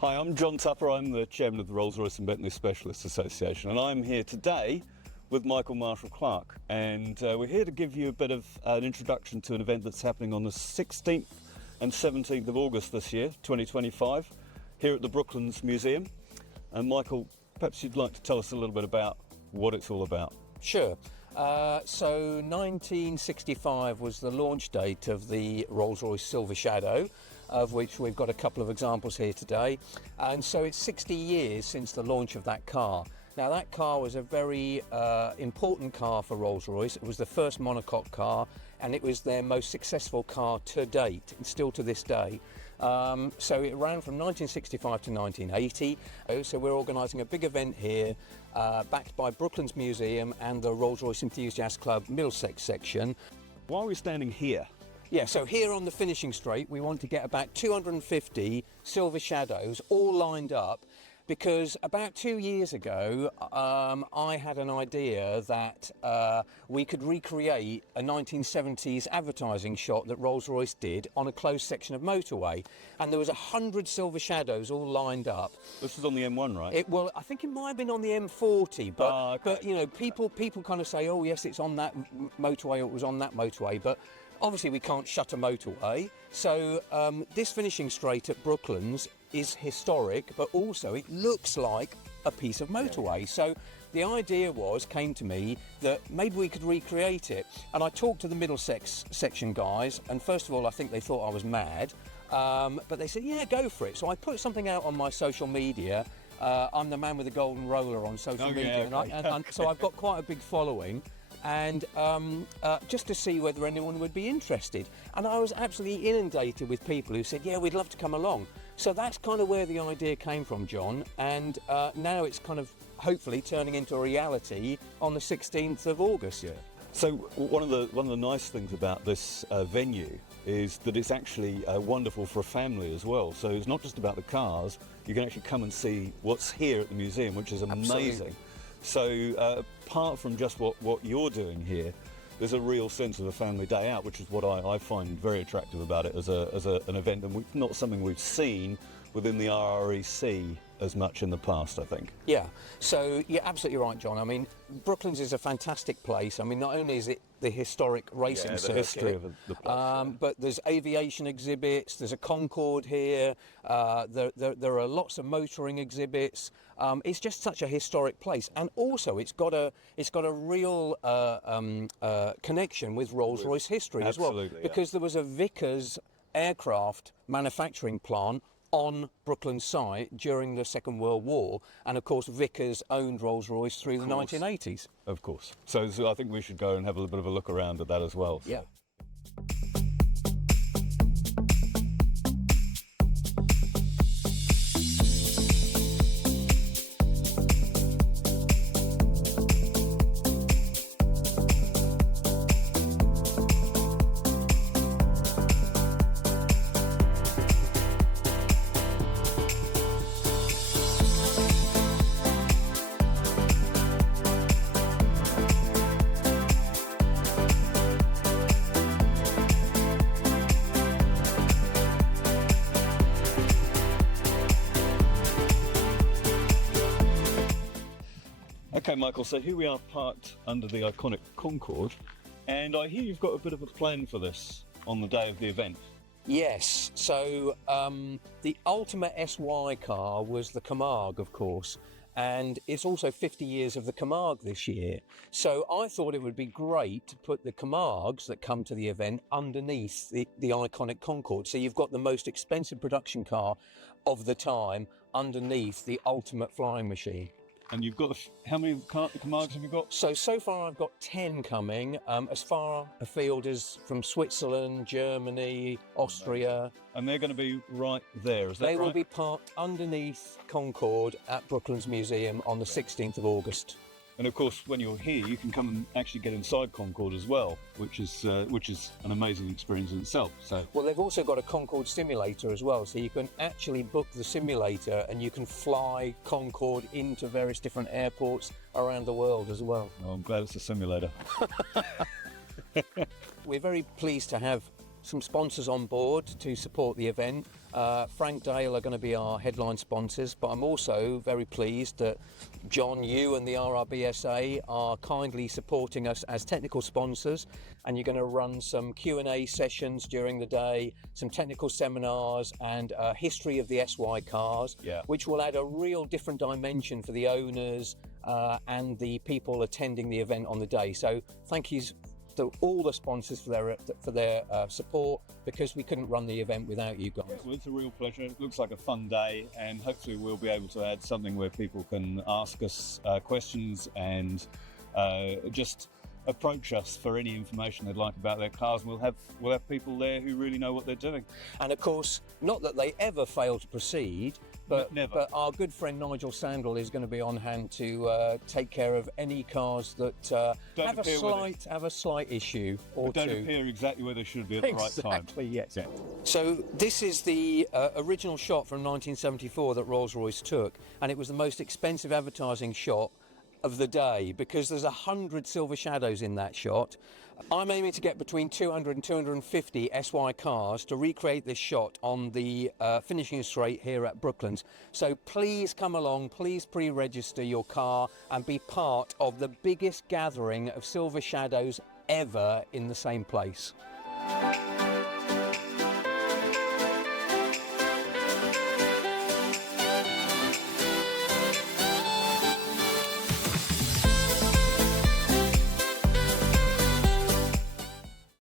Hi, I'm John Tupper. I'm the chairman of the Rolls-Royce and Bentley Specialists Association, and I'm here today with Michael Marshall-Clark, and we're here to give you a bit of an introduction to an event that's happening on the 16th and 17th of August this year, 2025, here at the Brooklands Museum. And Michael, perhaps you'd like to tell us a little bit about what it's all about. Sure. So 1965 was the launch date of the Rolls-Royce Silver Shadow, of which we've got a couple of examples here today. And so it's 60 years since the launch of that car. Now that car was a very important car for Rolls-Royce. It was the first monocoque car, and it was their most successful car to date, and still to this day. So it ran from 1965 to 1980. So we're organising a big event here, backed by Brooklands Museum and the Rolls-Royce Enthusiast Club Middlesex section. Why are we standing here? Yeah, so here on the finishing straight, we want to get about 250 Silver Shadows all lined up, because about 2 years ago, I had an idea that we could recreate a 1970s advertising shot that Rolls-Royce did on a closed section of motorway, and there was 100 Silver Shadows all lined up. This was on the M1, right? Well, I think it might have been on the M40, but okay. but you know, people kind of say, oh yes, it's on that motorway, or it was on that motorway, but obviously we can't shut a motorway. So this finishing straight at Brooklands is historic, but also it looks like a piece of motorway. So the idea came to me that maybe we could recreate it. And I talked to the Middlesex section guys, and first of all, I think they thought I was mad, but they said, yeah, go for it. So I put something out on my social media. I'm the man with the golden roller on social media, yeah, and so I've got quite a big following. And just to see whether anyone would be interested. And I was absolutely inundated with people who said, yeah, we'd love to come along. So that's kind of where the idea came from, John, and now it's kind of hopefully turning into a reality on the 16th of August. Yeah. So one of the nice things about this venue is that it's actually wonderful for a family as well. So it's not just about the cars, you can actually come and see what's here at the museum, which is amazing. Absolutely. So apart from just what you're doing here, there's a real sense of a family day out, which is what I find very attractive about it as an event, and not something we've seen within the RREC as much in the past, I think. Yeah, so you're absolutely right, John. I mean, Brooklands is a fantastic place. I mean, not only is it the historic racing circuit, history of the place, but there's aviation exhibits, there's a Concorde here, there are lots of motoring exhibits. It's just such a historic place, and also it's got a real connection with Rolls-Royce history as well, because there was a Vickers aircraft manufacturing plant on Brooklands site during the Second World War, and of course Vickers owned Rolls-Royce through the 1980s. Of course. So I think we should go and have a little bit of a look around at that as well. Yeah. Okay, Michael, so here we are parked under the iconic Concorde, and I hear you've got a bit of a plan for this on the day of the event. Yes, so the ultimate SY car was the Camargue, of course, and it's also 50 years of the Camargue this year. So I thought it would be great to put the Camargues that come to the event underneath the iconic Concorde. So you've got the most expensive production car of the time underneath the ultimate flying machine. And you've got, how many Camargues have you got? So far I've got 10 coming, as far afield as from Switzerland, Germany, Austria. And they're going to be right there, is that right? They will be parked underneath Concorde at Brooklands Museum on the 16th of August. And of course, when you're here, you can come and actually get inside Concorde as well, which is an amazing experience in itself. So, well, they've also got a Concorde simulator as well, so you can actually book the simulator and you can fly Concorde into various different airports around the world as well. Oh, I'm glad it's a simulator. We're very pleased to have some sponsors on board to support the event. Frank Dale are going to be our headline sponsors, but I'm also very pleased that John, you and the RRBSA are kindly supporting us as technical sponsors, and you're going to run some Q&A sessions during the day, some technical seminars and a history of the SY cars, which will add a real different dimension for the owners and the people attending the event on the day. So thank you to all the sponsors for their support, because we couldn't run the event without you guys. Well, it's a real pleasure. It looks like a fun day, and hopefully we'll be able to add something where people can ask us questions and just approach us for any information they'd like about their cars. We'll have people there who really know what they're doing. And of course, not that they ever fail to proceed, but our good friend Nigel Sandel is going to be on hand to take care of any cars that have a slight issue or don't appear exactly where they should be at the right time. Exactly, yes. Yeah. So this is the original shot from 1974 that Rolls-Royce took, and it was the most expensive advertising shot of the day because there's 100 silver shadows in that shot. I'm aiming to get between 200 and 250 SY cars to recreate this shot on the finishing straight here at Brooklands. So please come along, please pre-register your car and be part of the biggest gathering of silver shadows ever in the same place.